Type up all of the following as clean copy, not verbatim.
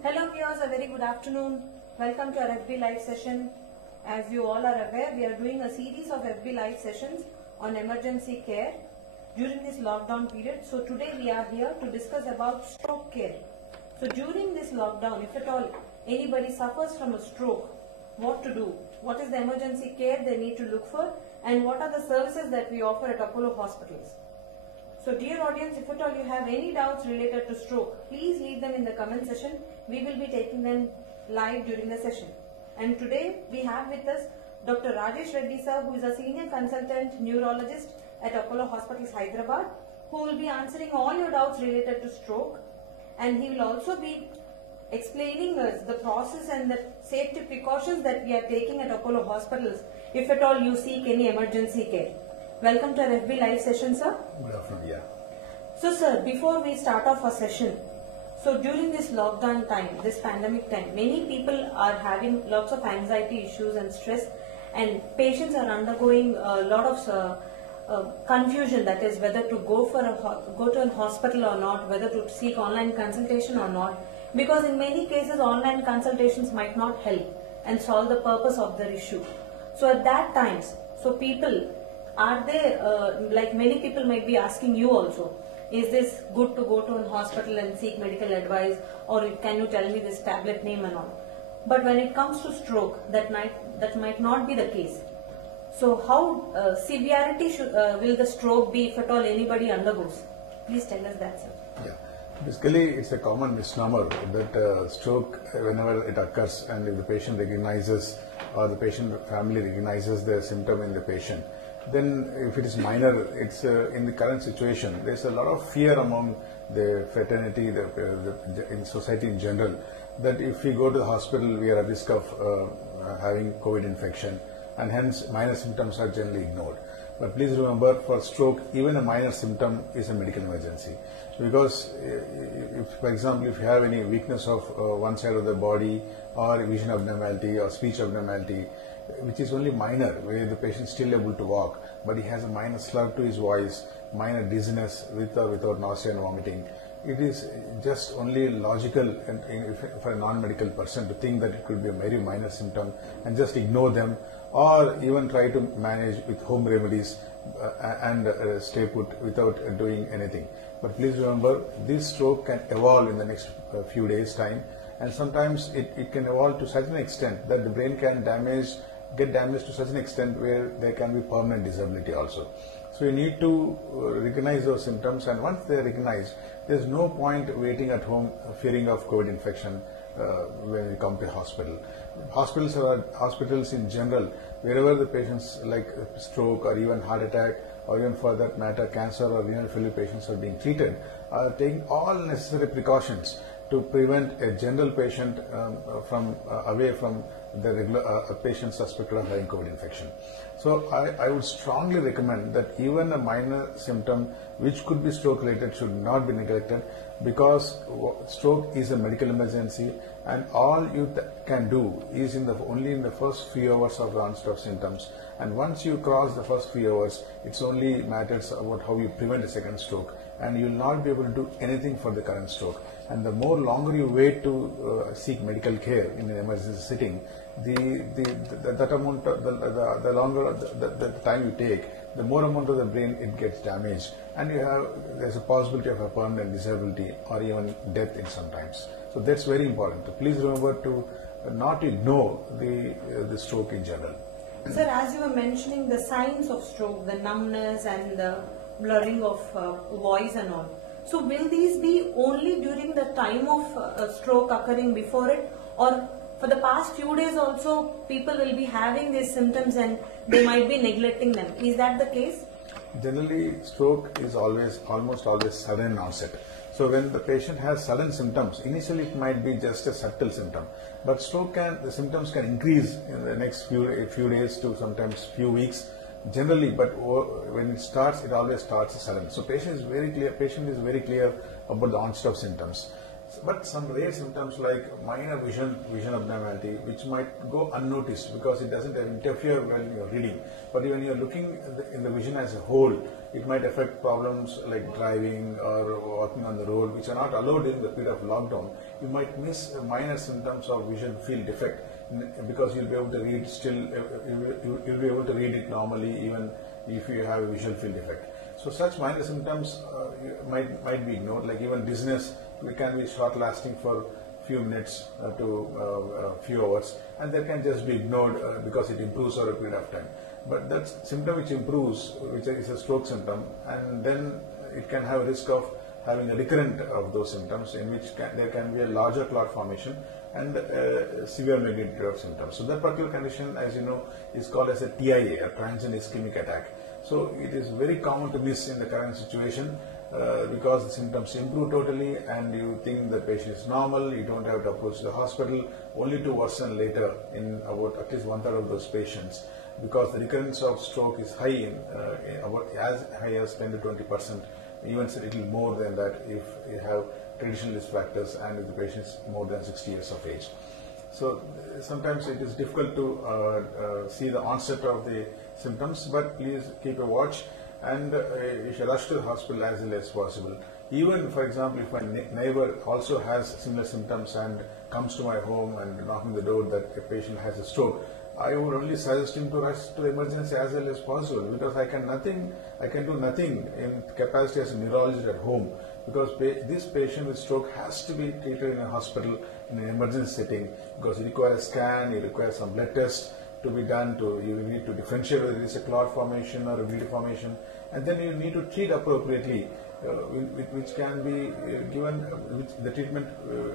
Hello viewers, a very good afternoon. Welcome to our FB Live session. As you all are aware, we are doing a series of FB Live sessions on emergency care during this lockdown period. So today we are here to discuss about stroke care. So during this lockdown, if at all anybody suffers from a stroke, what to do? What is the emergency care they need to look for? And what are the services that we offer at Apollo hospitals? So dear audience, if at all you have any doubts related to stroke, please leave them in the comment section. We will be taking them live during the session. And today we have with us Dr. Rajesh Reddy sir, who is a senior consultant neurologist at Apollo Hospitals, Hyderabad, who will be answering all your doubts related to stroke. And he will also be explaining us the process and the safety precautions that we are taking at Apollo Hospitals if at all you seek any emergency care. Welcome to our FB Live session, sir. Good afternoon, yeah. So, sir, before we start off our session, so during this lockdown time, this pandemic time, many people are having lots of anxiety issues and stress, and patients are undergoing a lot of confusion. That is, whether to go to a hospital or not, whether to seek online consultation or not, because in many cases, online consultations might not help and solve the purpose of their issue. So, at that times, so people. Are there, like many people might be asking you also, is this good to go to a hospital and seek medical advice, or can you tell me this tablet name and all? But when it comes to stroke, that might not be the case. So how severity will the stroke be if at all anybody undergoes? Please tell us that, sir. Yeah. Basically, it's a common misnomer that stroke, whenever it occurs and if the patient recognizes or the patient family recognizes the symptom in the patient, then if it is minor, it's in the current situation, there's a lot of fear among the fraternity, in society in general, that if we go to the hospital, we are at risk of having COVID infection, and hence minor symptoms are generally ignored. But please remember, for stroke, even a minor symptom is a medical emergency. Because if, for example, if you have any weakness of one side of the body, or vision abnormality or speech abnormality, which is only minor, where the patient is still able to walk, but he has a minor slur to his voice, minor dizziness with or without nausea and vomiting. It is just only logical for a non-medical person to think that it could be a very minor symptom and just ignore them, or even try to manage with home remedies and stay put without doing anything. But please remember, this stroke can evolve in the next few days' time, and sometimes it can evolve to such an extent that the brain can get damaged to such an extent where there can be permanent disability also. So you need to recognize those symptoms, and once they are recognized, there's no point waiting at home fearing of COVID infection when you come to hospital. Hospitals in general, wherever the patients like stroke or even heart attack or even for that matter cancer or renal failure patients are being treated, are taking all necessary precautions to prevent a general patient away from the regular patient suspected of having COVID infection. So I would strongly recommend that even a minor symptom which could be stroke related should not be neglected, because stroke is a medical emergency, and all you can do is only in the first few hours of the onset of symptoms. And once you cross the first few hours, it's only matters about how you prevent a second stroke, and you will not be able to do anything for the current stroke. And the longer you wait to seek medical care in an emergency setting, the longer the time you take, the more amount of the brain it gets damaged, and there's a possibility of a permanent disability or even death in sometimes. So that's very important. So please remember to not ignore the stroke in general. Sir, as you were mentioning the signs of stroke, the numbness and the blurring of voice and all. So will these be only during the time of stroke occurring before it, or for the past few days also people will be having these symptoms and they might be neglecting them? Is that the case? Generally, stroke is almost always sudden onset. So when the patient has sudden symptoms, initially it might be just a subtle symptom, but the symptoms can increase in the next few days to sometimes few weeks generally, but when it starts, it always starts sudden. So patient is very clear about the onset of symptoms. But some rare symptoms like minor vision abnormality, which might go unnoticed because it doesn't interfere when you're reading. But when you're looking in the vision as a whole, it might affect problems like driving or walking on the road which are not allowed in the period of lockdown, you might miss minor symptoms of vision field defect because you'll be able to read you'll be able to read it normally even if you have a visual field defect. So such minor symptoms might be ignored, like even dizziness, it can be short lasting for few minutes to few hours, and that can just be ignored because it improves over a period of time. But that symptom which improves, which is a stroke symptom, and then it can have a risk of having a recurrent of those symptoms, in which there can be a larger clot formation and severe magnitude of symptoms. So that particular condition, as you know, is called as a TIA, a transient ischemic attack. So it is very common to miss in the current situation because the symptoms improve totally and you think the patient is normal, you don't have to approach the hospital, only to worsen later in about at least 1/3 of those patients, because the recurrence of stroke is high about as high as 10 to 20%, even a little more than that if you have traditional risk factors and if the patient is more than 60 years of age. So sometimes it is difficult to see the onset of the symptoms, but please keep a watch and you should rush to the hospital as early as possible. Even, for example, if my neighbor also has similar symptoms and comes to my home and knocking the door that a patient has a stroke, I would only suggest him to rush to the emergency as early as possible, because I can do nothing in capacity as a neurologist at home, because this patient with stroke has to be treated in a hospital in an emergency setting, because it requires a scan, it requires some blood tests to be done, you need to differentiate whether it is a clot formation or a bleed formation, and then you need to treat appropriately, which can be given, the treatment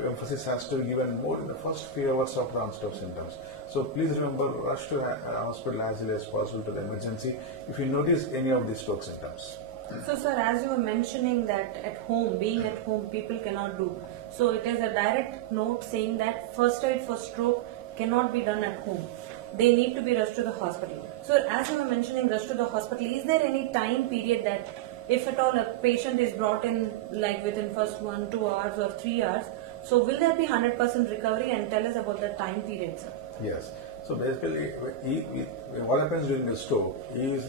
emphasis has to be given more in the first few hours of the onset of symptoms. So please remember, rush to a hospital as early as possible to the emergency if you notice any of these stroke symptoms. So sir, as you were mentioning that at home, being at home, people cannot do. So it is a direct note saying that first aid for stroke cannot be done at home. They need to be rushed to the hospital. So as you were mentioning, rush to the hospital, is there any time period that if at all a patient is brought in like within first 1, 2 hours or 3 hours, so will there be 100% recovery, and tell us about the time period, sir? Yes. So basically, what happens during the stroke is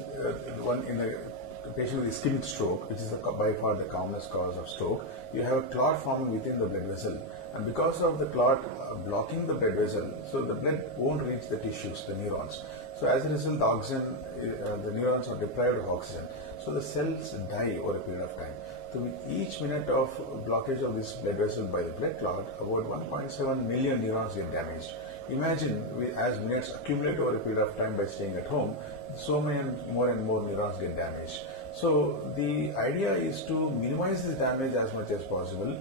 the patient with ischemic stroke, which is by far the commonest cause of stroke, you have a clot forming within the blood vessel, and because of the clot blocking the blood vessel, so the blood won't reach the tissues, the neurons. So as a result, the oxygen, the neurons are deprived of oxygen. So the cells die over a period of time. So with each minute of blockage of this blood vessel by the blood clot, about 1.7 million neurons get damaged. Imagine as minutes accumulate over a period of time by staying at home, so many and more neurons get damaged. So the idea is to minimize this damage as much as possible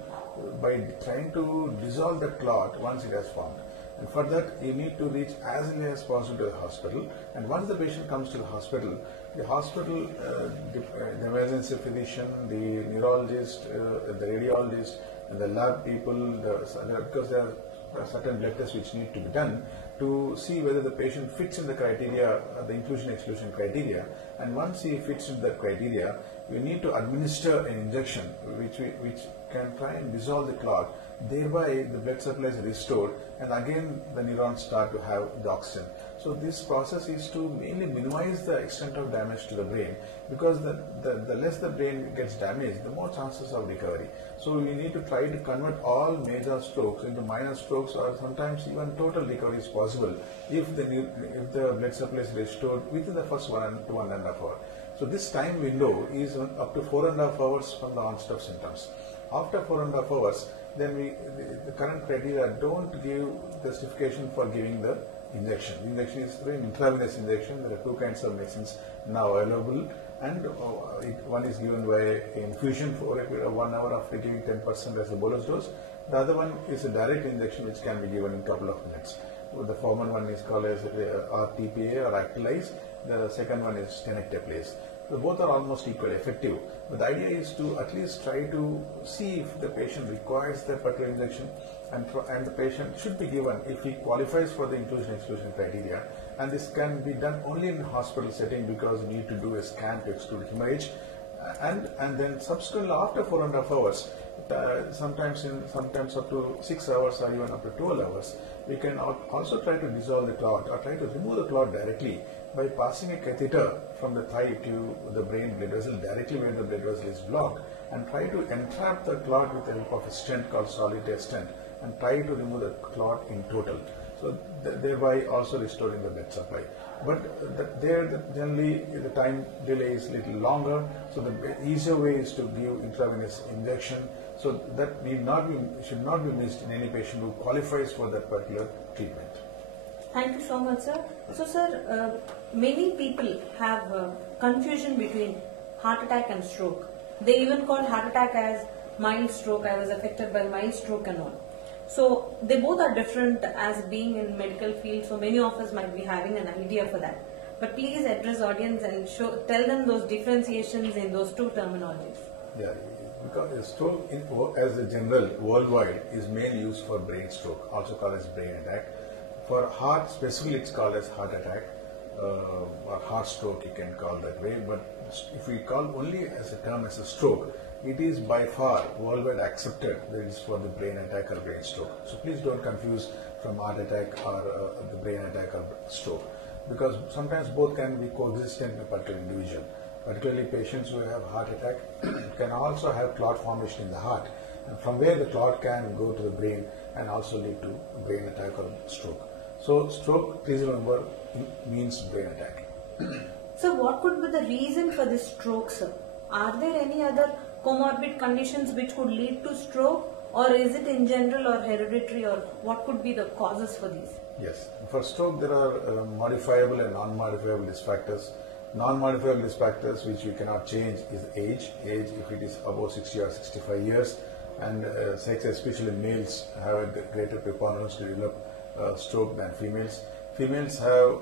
by trying to dissolve the clot once it has formed. And for that, you need to reach as early as possible to the hospital. And once the patient comes to the hospital, the emergency physician, the neurologist, the radiologist, and the lab people, because there are certain blood tests which need to be done to see whether the patient fits in the criteria, the inclusion-exclusion criteria. And once he fits in that criteria, you need to administer an injection which can try and dissolve the clot. Thereby, the blood supply is restored, and again the neurons start to have the oxygen. So this process is to mainly minimize the extent of damage to the brain, because the less the brain gets damaged, the more chances of recovery. So we need to try to convert all major strokes into minor strokes, or sometimes even total recovery is possible if the blood supply is restored within the first 1 to 1.5 hours. So this time window is up to 4.5 hours from the onset of symptoms. After 4.5 hours, then the current criteria don't give justification for giving the injection. The injection is an intravenous injection. There are two kinds of medicines now available, and one is given by infusion for a period of 1 hour after giving 10% as a bolus dose. The other one is a direct injection which can be given in a couple of minutes. The former one is called as RTPA or Actylase. The second one is tenecteplase. So both are almost equally effective. But the idea is to at least try to see if the patient requires that particular injection, and the patient should be given if he qualifies for the inclusion-exclusion criteria. And this can be done only in a hospital setting, because you need to do a scan to exclude hemorrhage. And then subsequently after 4.5 hours, sometimes up to 6 hours or even up to 12 hours, we can also try to dissolve the clot or try to remove the clot directly by passing a catheter from the thigh to the brain blood vessel directly where the blood vessel is blocked, and try to entrap the clot with the help of a stent called solitaire stent and try to remove the clot in total. So thereby also restoring the blood supply. But generally the time delay is little longer, so the easier way is to give intravenous injection. So that should not be missed in any patient who qualifies for that particular treatment. Thank you so much, sir. So, sir, many people have confusion between heart attack and stroke. They even call heart attack as mild stroke. I was affected by mild stroke and all. So they both are different as being in medical field. So many of us might be having an idea for that. But please address audience and tell them those differentiations in those two terminologies. Yeah, because stroke as a general worldwide is mainly used for brain stroke, also called as brain attack. For heart specifically it's called as heart attack or heart stroke, you can call that way. But if we call only as a term as a stroke, it is by far worldwide accepted that it is for the brain attack or brain stroke. So please don't confuse from heart attack or the brain attack or stroke, because sometimes both can be coexistent in a particular individual. Particularly patients who have heart attack can also have clot formation in the heart, and from where the clot can go to the brain and also lead to brain attack or stroke. So stroke, please remember, means brain attack. So what could be the reason for this stroke, sir? Are there any other comorbid conditions which could lead to stroke, or is it in general or hereditary, or what could be the causes for these? Yes, for stroke there are modifiable and non-modifiable risk factors. Non-modifiable risk factors which we cannot change is age if it is above 60 or 65 years, and sex, especially males have a greater preponderance to develop stroke than females. Females have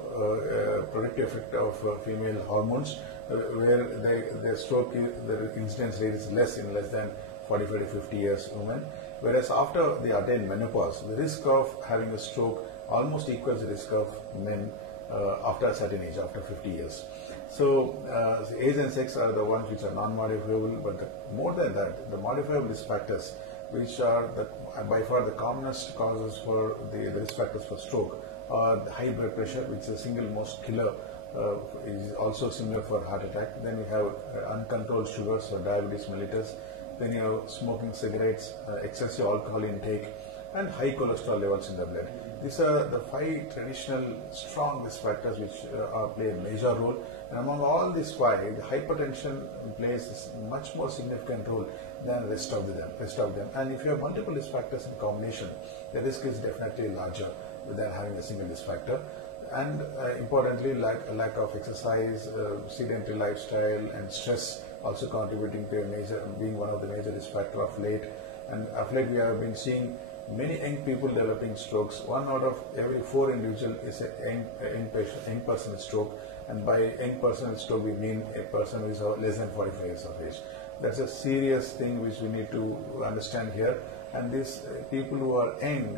protective effect of female hormones, where their stroke, the incidence rate is less than 45 to 50 years women. Whereas after they attain menopause, the risk of having a stroke almost equals the risk of men after a certain age, after 50 years. So age and sex are the ones which are non-modifiable, but more than that, the modifiable risk factors, which are by far the commonest causes for the risk factors for stroke, are the high blood pressure, which is the single most killer, is also similar for heart attack. Then we have uncontrolled sugars, so diabetes mellitus. Then you have smoking cigarettes, excessive alcohol intake, and high cholesterol levels in the blood. These are the 5 traditional strong risk factors which play a major role. And among all these 5, the hypertension plays a much more significant role than the rest of them. And if you have multiple risk factors in combination, the risk is definitely larger than having a single risk factor. And importantly, lack of exercise, sedentary lifestyle, and stress also contributing to being one of the major risk factors of late. And of late we have been seeing many young people developing strokes. 1 out of every 4 individual is a young person with stroke, and by young person with stroke we mean a person who is less than 45 years of age. That's a serious thing which we need to understand here. And these people who are young,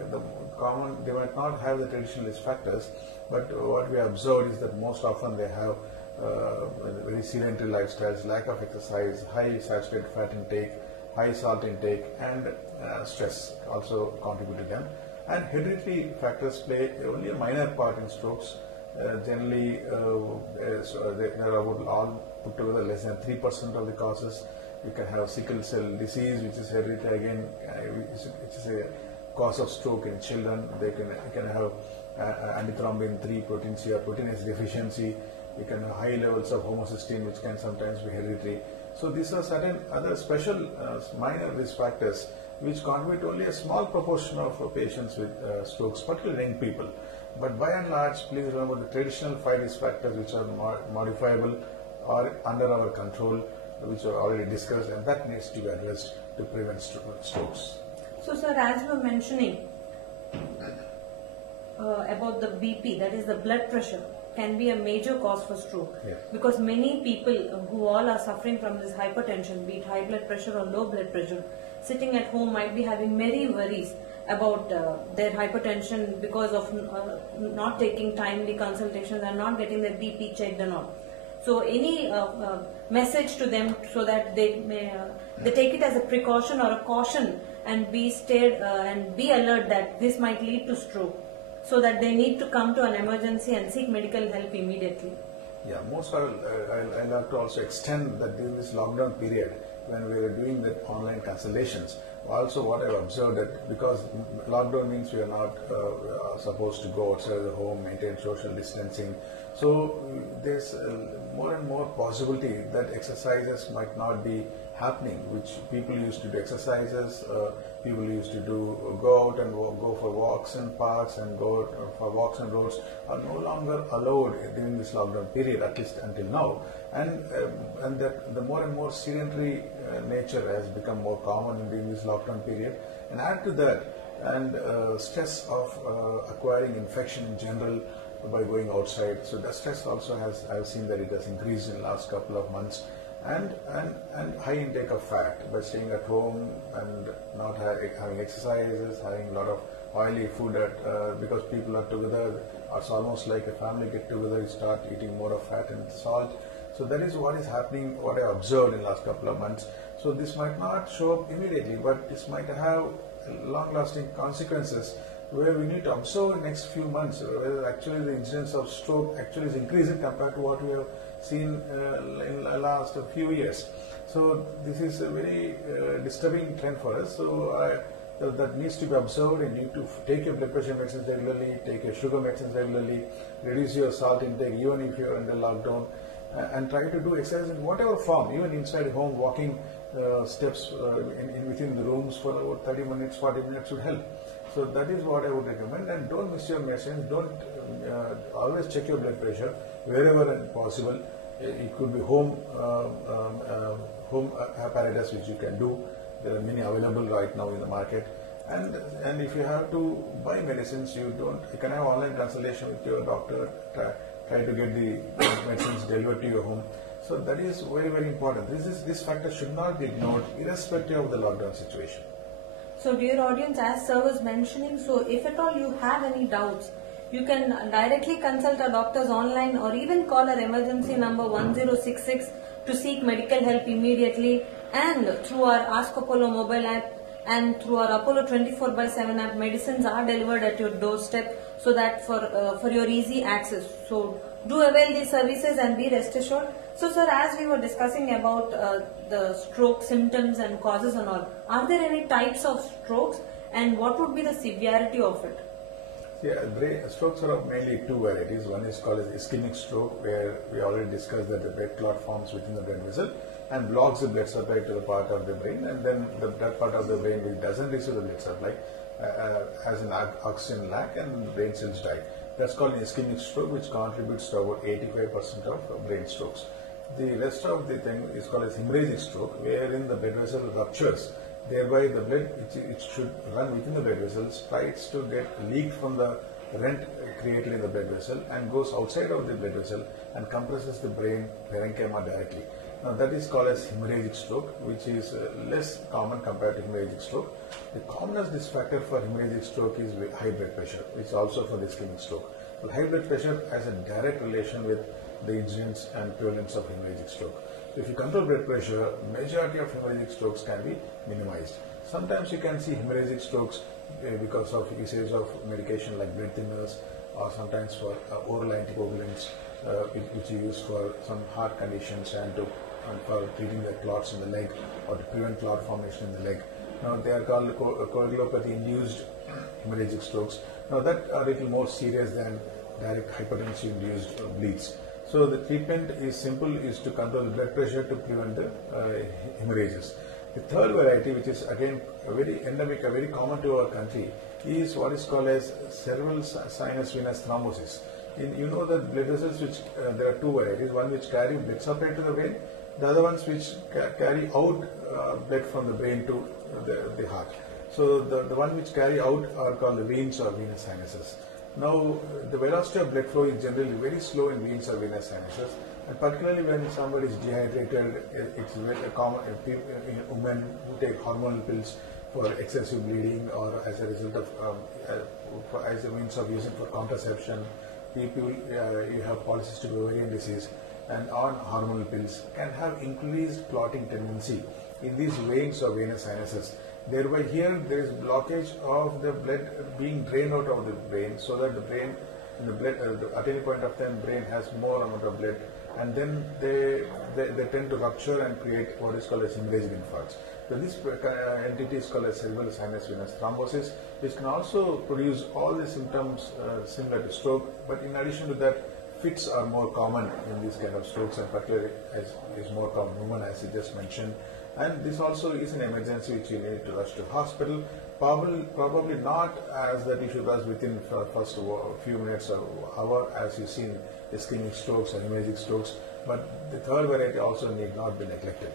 they might not have the traditional risk factors, but what we observed is that most often they have very sedentary lifestyles, lack of exercise, high saturated fat intake, high salt intake, and stress also contribute to them. And hereditary factors play only a minor part in strokes. Generally, they are about all put together less than 3% of the causes. You can have sickle cell disease, which is hereditary again, which is a cause of stroke in children. You can have antithrombin 3 protein C or proteinase deficiency. You can have high levels of homocysteine, which can sometimes be hereditary. So these are certain other special minor risk factors which contribute only a small proportion of patients with strokes, particularly young people. But by and large, please remember the traditional 5 risk factors which are modifiable or under our control, which are already discussed, and that needs to be addressed to prevent strokes. So, sir, as you were mentioning about the BP, that is the blood pressure, can be a major cause for stroke. Yes. Because many people who all are suffering from this hypertension, be it high blood pressure or low blood pressure, sitting at home might be having many worries about their hypertension because of not taking timely consultations and not getting their BP checked and all. So any message to them so that they take it as a precaution or a caution and be alert that this might lead to stroke, so that they need to come to an emergency and seek medical help immediately. Yeah, I'll like to also extend that during this lockdown period, when we were doing the online consultations. Also, what I've observed that because lockdown means we are not supposed to go outside the home, maintain social distancing. So there's more and more possibility that exercises might not be happening, which people used to do exercises, people used to go out and go for walks in parks and go for walks on roads are no longer allowed during this lockdown period, at least until now. And that the more and more sedentary nature has become more common during this lockdown period. And add to that, and stress of acquiring infection in general by going outside. So the stress also I've seen that it has increased in the last couple of months. And high intake of fat by staying at home and not having exercises, having a lot of oily food because people are together. It's almost like a family get together. You start eating more of fat and salt. So that is what is happening, what I observed in the last couple of months. So this might not show up immediately, but this might have long-lasting consequences where we need to observe in the next few months whether actually the incidence of stroke actually is increasing compared to what we have seen in the last few years. So this is a very disturbing trend for us. So that needs to be observed. You need to take your blood pressure medicines regularly, take your sugar medicines regularly, reduce your salt intake even if you are under lockdown, and try to do exercise in whatever form, even inside home, walking steps within the rooms for about 30 minutes, 40 minutes would help. So that is what I would recommend, and don't miss your medicines. Don't always check your blood pressure wherever possible. It could be home apparatus which you can do. There are many available right now in the market. And if you have to buy medicines, you can have online consultation with your doctor. Try to get the medicines delivered to your home. So that is very, very important. This factor should not be ignored irrespective of the lockdown situation. So dear audience, as sir was mentioning, so if at all you have any doubts, you can directly consult our doctors online or even call our emergency number 1066 to seek medical help immediately, and through our Ask Apollo mobile app and through our Apollo 24/7 app, medicines are delivered at your doorstep, so that for your easy access. So do avail these services and be rest assured. So sir, as we were discussing about the stroke symptoms and causes and all, are there any types of strokes and what would be the severity of it? Yeah, strokes are of mainly two varieties. One is called as ischemic stroke, where we already discussed that the blood clot forms within the blood vessel and blocks the blood supply to the part of the brain, and then that part of the brain which doesn't receive the blood supply has an oxygen lack and brain cells die. That's called ischemic stroke, which contributes to about 85% of brain strokes. The rest of the thing is called as hemorrhagic stroke, wherein the blood vessel ruptures. Thereby the blood which should run within the blood vessels tries to get leaked from the rent created in the blood vessel and goes outside of the blood vessel and compresses the brain parenchyma directly. Now that is called as hemorrhagic stroke, which is less common compared to hemorrhagic stroke. The commonest risk factor for hemorrhagic stroke is high blood pressure, which is also for the ischemic stroke. Well, high blood pressure has a direct relation with the incidence and prevalence of hemorrhagic stroke. So if you control blood pressure, majority of hemorrhagic strokes can be minimized. Sometimes you can see hemorrhagic strokes because of usage of medication like blood thinners, or sometimes for oral anticoagulants which you use for some heart conditions and for treating the clots in the leg or to prevent clot formation in the leg. Now they are called coagulopathy-induced hemorrhagic strokes. Now that are a little more serious than direct hypertension-induced bleeds. So the treatment is simple, is to control the blood pressure to prevent the hemorrhages. The third variety, which is again very endemic, very common to our country, is what is called as cerebral sinus venous thrombosis. You know that blood vessels, which there are two varieties, one which carry blood supply to the brain, the other ones which carry out blood from the brain to the heart. So the one which carry out are called the veins or venous sinuses. Now the velocity of blood flow is generally very slow in veins or venous sinuses, and particularly when somebody is dehydrated, it's very common in women who take hormonal pills for excessive bleeding or as a result of as a means of using for contraception. People you have polycystic ovarian disease and on hormonal pills can have increased clotting tendency in these veins or venous sinuses. Thereby here there is blockage of the blood being drained out of the brain, so that the brain, at any point of time, brain has more amount of blood and then they tend to rupture and create what is called as hemorrhagic infarcts. So this entity is called as cerebral sinus venous thrombosis, which can also produce all the symptoms similar to stroke, but in addition to that, fits are more common in these kind of strokes, and particularly as is more common in women, as you just mentioned. And this also is an emergency which you need to rush to hospital. Probably not as that you should rush within first few minutes or hour, as you see in ischemic strokes and hemorrhagic strokes. But the third variety also need not be neglected.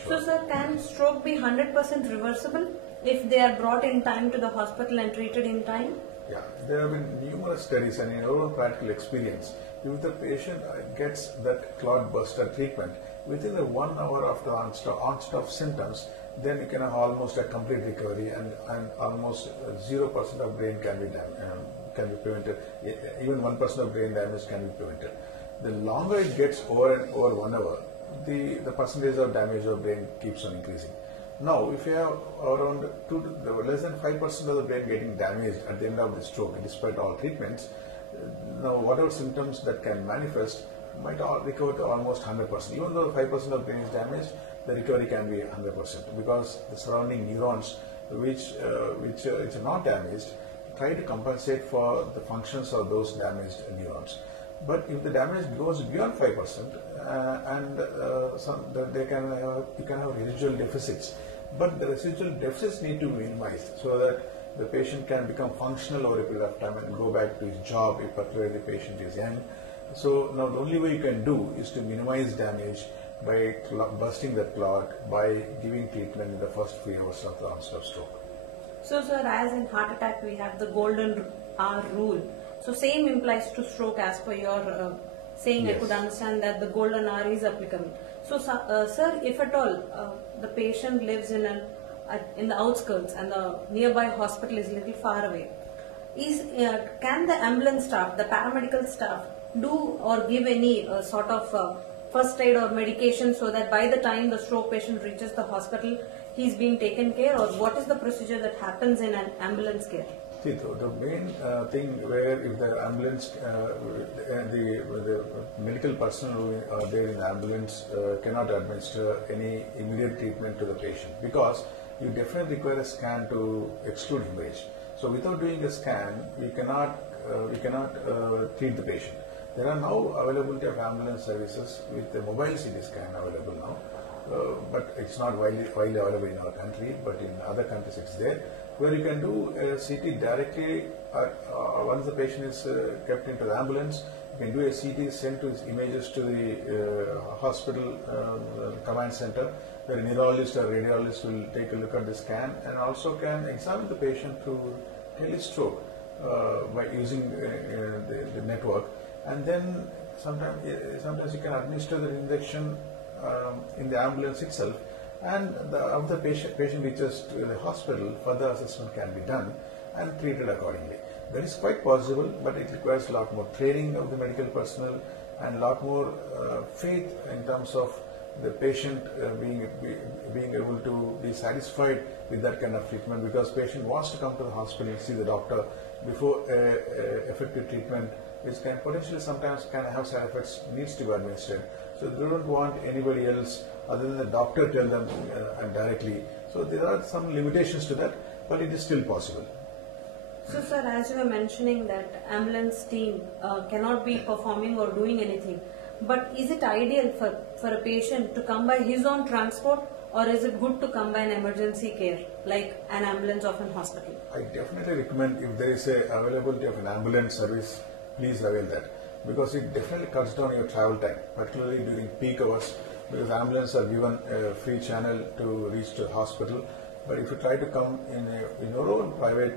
Sure. So, sir, can stroke be 100% reversible if they are brought in time to the hospital and treated in time? Yeah, there have been numerous studies, and in our practical experience, if the patient gets that clot buster treatment within the 1 hour after onset of symptoms, then you can have almost a complete recovery, and almost 0% of brain can be prevented. Even 1% of brain damage can be prevented. The longer it gets over 1 hour, the percentage of damage of brain keeps on increasing. Now, if you have around less than 5% of the brain getting damaged at the end of the stroke, despite all treatments, now whatever symptoms that can manifest might all recover to almost 100%. Even though 5% of brain is damaged, the recovery can be 100%, because the surrounding neurons, which are not damaged, try to compensate for the functions of those damaged neurons. But if the damage goes beyond 5%, you can have residual deficits. But the residual deficits need to be minimized so that the patient can become functional over a period of time and go back to his job, if particularly the patient is young. So now the only way you can do is to minimize damage by busting the clot, by giving treatment in the first few hours of the onset of stroke. So, sir, as in heart attack, we have the golden hour rule. So, same implies to stroke as per your saying. Yes. I could understand that the golden hour is applicable. So, sir, if at all the patient lives in the outskirts and the nearby hospital is a little far away, can the ambulance staff, the paramedical staff, do or give any sort of first aid or medication so that by the time the stroke patient reaches the hospital, he is being taken care, or what is the procedure that happens in an ambulance care? See, the main thing where if the ambulance, the medical personnel who are there in the ambulance cannot administer any immediate treatment to the patient, because you definitely require a scan to exclude hemorrhage. So without doing a scan, we cannot treat the patient. There are now availability of ambulance services with the mobile CT scan available now, but it's not widely available in our country, but in other countries it's there, where you can do a CT directly once the patient is kept into the ambulance. You can do a CT, send to images to the hospital command center, where a neurologist or radiologist will take a look at the scan and also can examine the patient to telestroke by using the network. And then sometimes you can administer the injection in the ambulance itself, and after the patient reaches to the hospital, further assessment can be done and treated accordingly. That is quite possible, but it requires a lot more training of the medical personnel and a lot more faith in terms of the patient being able to be satisfied with that kind of treatment, because patient wants to come to the hospital and see the doctor before effective treatment, which can potentially sometimes can have side effects, needs to be administered. So they don't want anybody else other than the doctor tell them directly. So there are some limitations to that, but it is still possible. So, sir, as you were mentioning that ambulance team cannot be performing or doing anything, but is it ideal for a patient to come by his own transport, or is it good to come by an emergency care like an ambulance of an hospital? I definitely recommend, if there is a availability of an ambulance service, please avail that, because it definitely cuts down your travel time, particularly during peak hours, because ambulances are given a free channel to reach to the hospital. But if you try to come in your own private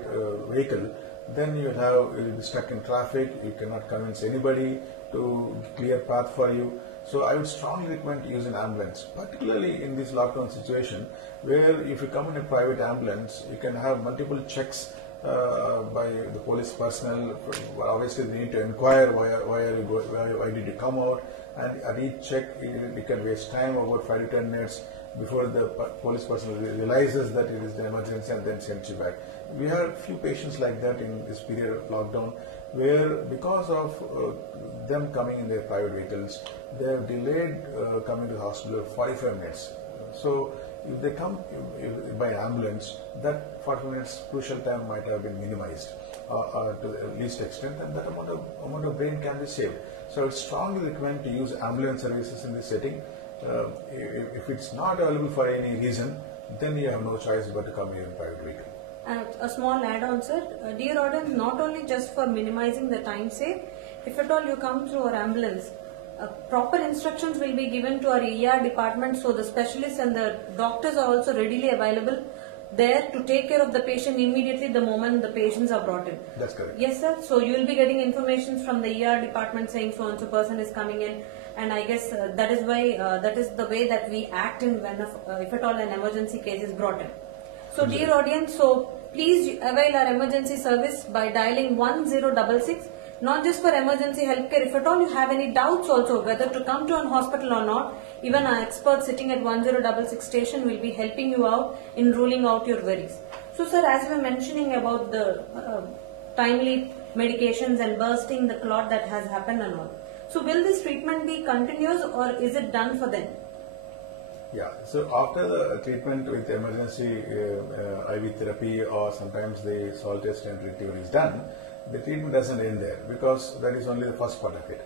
vehicle, then you'll be stuck in traffic. You cannot convince anybody to clear path for you. So I would strongly recommend to use an ambulance, particularly in this lockdown situation, where if you come in a private ambulance, you can have multiple checks by the police personnel. Obviously, they need to inquire why did you come out, and at each check you can waste time, about 5 to 10 minutes. before the police person realizes that it is an emergency and then sends you back. We have few patients like that in this period of lockdown, where because of them coming in their private vehicles, they have delayed coming to the hospital 45 minutes. So if they come by ambulance, that 45 minutes crucial time might have been minimized to the least extent, and that amount of brain can be saved. So it's strongly recommend to use ambulance services in this setting. If it's not available for any reason, then you have no choice but to come here in private vehicle. A small add-on, sir. Dear audience, not only just for minimizing the time save, if at all you come through our ambulance, proper instructions will be given to our ER department, so the specialists and the doctors are also readily available there to take care of the patient immediately the moment the patients are brought in. That's correct. Yes, sir. So you will be getting information from the ER department saying so and so person is coming in, and I guess that is why that is the way that we act in when if at all an emergency case is brought in. So dear audience, so please avail our emergency service by dialing 1066. Not just for emergency healthcare, if at all you have any doubts also whether to come to an hospital or not, even our experts sitting at 1066 station will be helping you out in ruling out your worries. So sir, as we were mentioning about the timely medications and bursting the clot that has happened and all. So will this treatment be continuous or is it done for them? Yeah, so after the treatment with emergency IV therapy or sometimes the salt test and retrieval is done, the treatment doesn't end there because that is only the first part of it.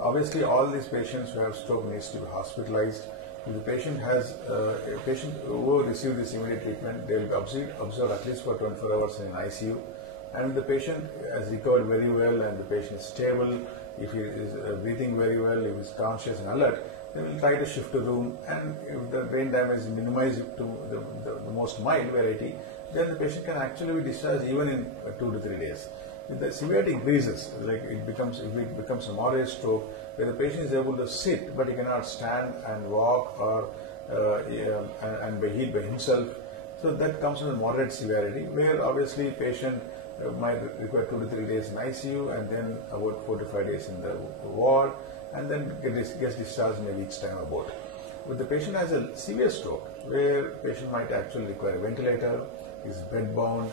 Obviously, all these patients who have stroke needs to be hospitalized. If the patient has a patient who received this immediate treatment, they will be observed at least for 24 hours in ICU. And if the patient has recovered very well and the patient is stable, if he is breathing very well, if he is conscious and alert, they will try to shift the room, and if the brain damage is minimized to the most mild variety, then the patient can actually be discharged even in 2 to 3 days. If the severity increases, like if it becomes a moderate stroke, where the patient is able to sit but he cannot stand and walk or and heal by himself, so that comes with a moderate severity, where obviously patient might require 2 to 3 days in ICU and then about 4 to 5 days in the ward, and then gets discharged in a week's time about. If the patient has a severe stroke, where patient might actually require a ventilator, is bedbound,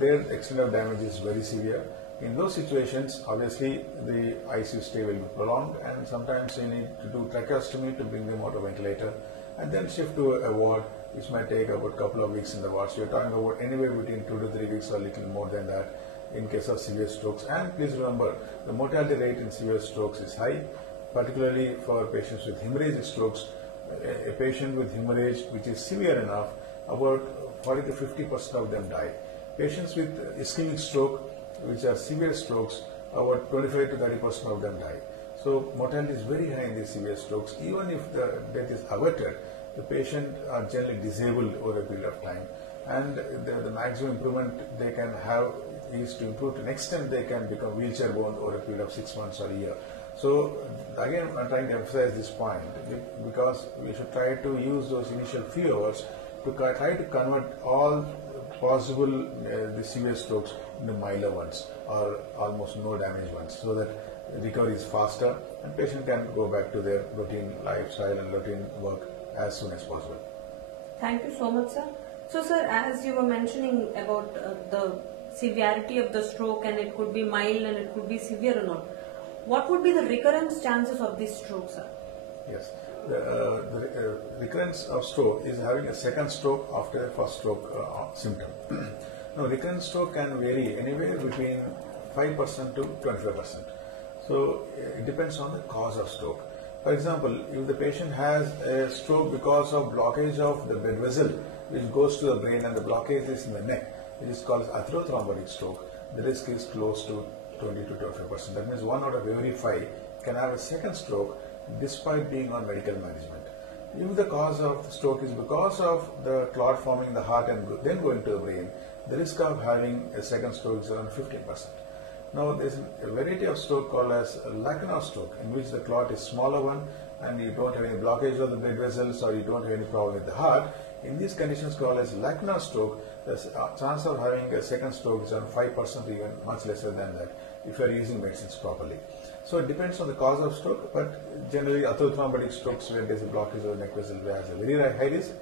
their extent of damage is very severe. In those situations, obviously the ICU stay will be prolonged, and sometimes you need to do tracheostomy to bring them out of ventilator, and then shift to a ward, which might take about a couple of weeks in the ward. So you're talking about anywhere between 2 to 3 weeks or a little more than that in case of severe strokes. And please remember, the mortality rate in severe strokes is high, particularly for patients with hemorrhagic strokes. A patient with hemorrhage which is severe enough, about 40 to 50% of them die. Patients with ischemic stroke, which are severe strokes, about 25 to 30% of them die. So mortality is very high in these severe strokes. Even if the death is averted, the patient are generally disabled over a period of time, and the maximum improvement they can have is to improve to an extent they can become wheelchair bound over a period of 6 months or a year. So again, I'm trying to emphasize this point because we should try to use those initial few hours to try to convert all possible the severe strokes into milder ones or almost no damage ones, so that recovery is faster and patient can go back to their routine lifestyle and routine work as soon as possible. Thank you so much, sir. So, sir, as you were mentioning about the severity of the stroke, and it could be mild and it could be severe or not, what would be the recurrence chances of this stroke, sir? Yes. The recurrence of stroke is having a second stroke after a first stroke symptom. Now, recurrent stroke can vary anywhere between 5% to 25%. So, it depends on the cause of stroke. For example, if the patient has a stroke because of blockage of the blood vessel which goes to the brain, and the blockage is in the neck, which is called atherothrombotic stroke, the risk is close to 20 to 25%. That means 1 out of every 5 can have a second stroke despite being on medical management. If the cause of the stroke is because of the clot forming in the heart and then going to the brain, the risk of having a second stroke is around 15%. Now, there is a variety of stroke called as Lachenal stroke, in which the clot is smaller one and you don't have any blockage of the blood vessels or you don't have any problem with the heart. In these conditions called as lacunar stroke, the chance of having a second stroke is around 5%, even much lesser than that if you are using medicines properly. So it depends on the cause of stroke, but generally atherothrombotic strokes where there is a blockage of the neck vessel has a very high risk,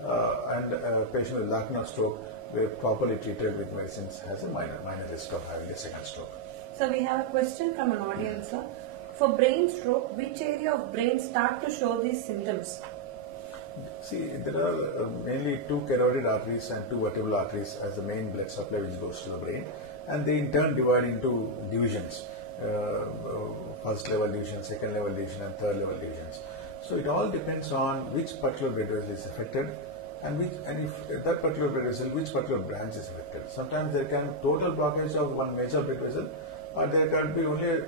and a patient with lacunar stroke where properly treated with medicines has a minor risk of having a second stroke. So we have a question from an audience, sir. For brain stroke, which area of brain start to show these symptoms? See, there are mainly two carotid arteries and two vertebral arteries as the main blood supply which goes to the brain, and they in turn divide into divisions, first level division, second level division and third level divisions. So it all depends on which particular blood vessel is affected and if that particular blood vessel, which particular branch is affected. Sometimes there can be total blockage of one major blood vessel, or there can be only a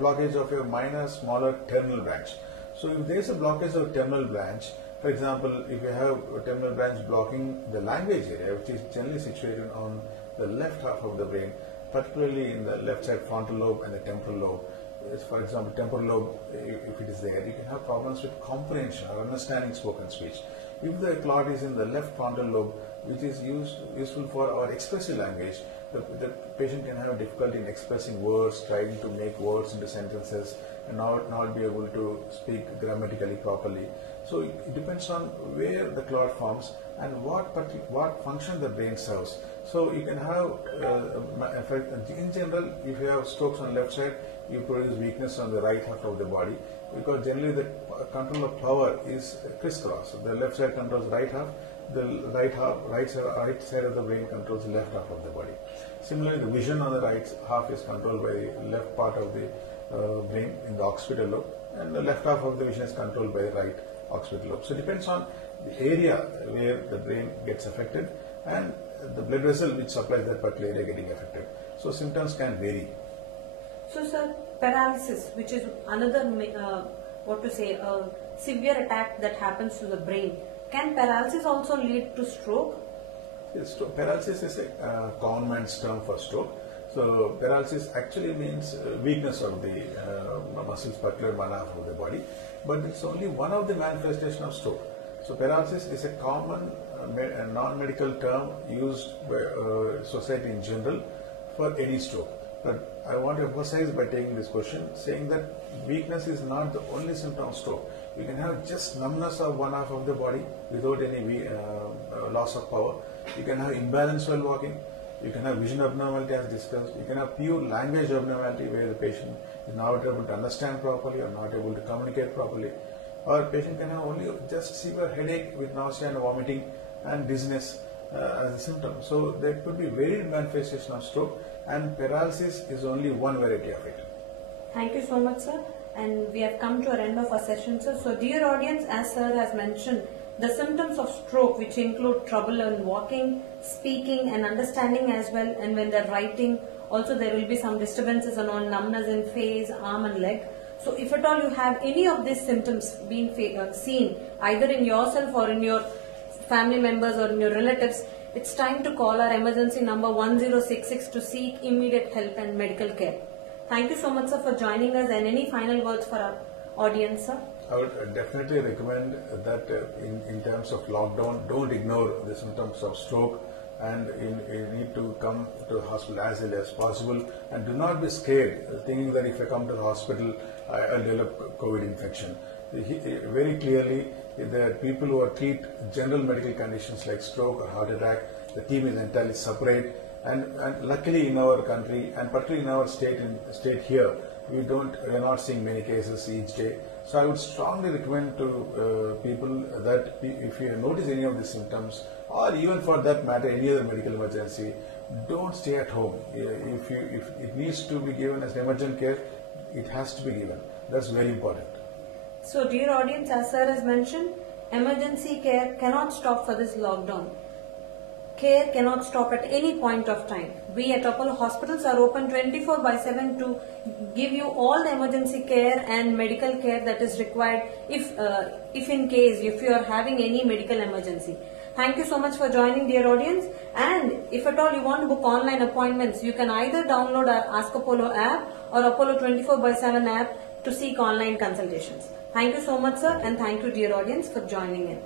blockage of a minor, smaller terminal branch. So if there is a blockage of terminal branch, for example, if you have a terminal branch blocking the language area, which is generally situated on the left half of the brain, particularly in the left side frontal lobe and the temporal lobe. For example, temporal lobe, if it is there, you can have problems with comprehension or understanding spoken speech. If the clot is in the left frontal lobe, which is useful for our expressive language, the patient can have difficulty in expressing words, trying to make words into sentences, and not be able to speak grammatically properly. So it depends on where the clot forms and what function the brain serves. So you can have, in general, if you have strokes on the left side, you produce weakness on the right half of the body, because generally the control of power is crisscross. So the left side controls right half, the right side of the brain controls the left half of the body. Similarly, the vision on the right half is controlled by the left part of the brain in the occipital lobe, and the left half of the vision is controlled by the right occipital lobe. So it depends on the area where the brain gets affected and the blood vessel which supplies that particular area getting affected. So symptoms can vary. So, sir, paralysis, which is another, severe attack that happens to the brain. Can paralysis also lead to stroke? Yes, paralysis is a common man's term for stroke. So paralysis actually means weakness of the muscles, particular one half of the body, but it's only one of the manifestations of stroke. So paralysis is a common non-medical term used by society in general for any stroke. But I want to emphasize by taking this question, saying that weakness is not the only symptom of stroke. You can have just numbness of one half of the body without any loss of power. You can have imbalance while walking. You can have vision abnormality as discussed. You can have pure language abnormality where the patient is not able to understand properly or not able to communicate properly. Or patient can have only just severe headache with nausea and vomiting and dizziness as a symptom. So there could be varied manifestation of stroke, and paralysis is only one variety of it. Thank you so much, sir. And we have come to our end of our session, sir. So dear audience, as sir has mentioned, the symptoms of stroke, which include trouble in walking, speaking and understanding as well, and when they're writing, also there will be some disturbances and numbness in face, arm and leg. So if at all you have any of these symptoms being seen either in yourself or in your family members or in your relatives, it's time to call our emergency number 1066 to seek immediate help and medical care. Thank you so much, sir, for joining us, and any final words for our audience, sir? I would definitely recommend that in terms of lockdown, don't ignore the symptoms of stroke, and you need to come to the hospital as early as possible, and do not be scared thinking that if I come to the hospital I'll develop COVID infection. Very clearly, there are people who treat general medical conditions like stroke or heart attack. The team is entirely separate, and luckily in our country, and particularly in our state here, we are not seeing many cases each day. So I would strongly recommend to people that if you notice any of these symptoms, or even for that matter any other medical emergency, don't stay at home. If it needs to be given as emergent care, it has to be given. That's very important. So dear audience, as sir has mentioned, emergency care cannot stop for this lockdown. Care cannot stop at any point of time. We at Apollo Hospitals are open 24/7 to give you all the emergency care and medical care that is required if in case if you are having any medical emergency. Thank you so much for joining, dear audience. And if at all you want to book online appointments, you can either download our Ask Apollo app or Apollo 24/7 app to seek online consultations. Thank you so much, sir, and thank you, dear audience, for joining in.